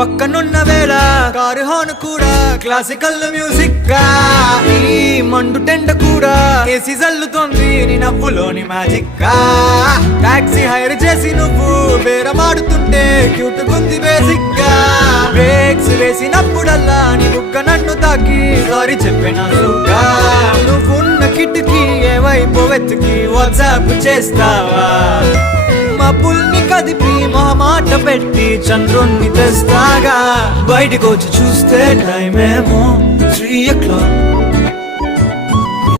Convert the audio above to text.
పక్కనున్న వేళ car horn కూడా క్లాసికల్ మ్యూజిక్ గా ఈ మండు టెండ కూడా ఏసీ జల్లుతోంది నీ నవ్వులోని మ్యాజిక్ గా టాక్సీ హైర్ చేసి నువ్వు బేరమాడుతుంటే క్యూట్ గుంది బేసిక్ గా బ్రేక్స్ వేసినప్పుడల్లా నీ బుగ్గ నన్ను తాకి సారీ చెప్పినా నువ్వున్న కిటికీ ఏ వైపు వెతికి వాట్సాప్ చేస్తావా మబ్బుల్ని కదిపి మాట పెట్టి చంద్రుణ్ణి తెస్తాగా బయటకు వచ్చి చూస్తే టైం ఏమో 3 o'clock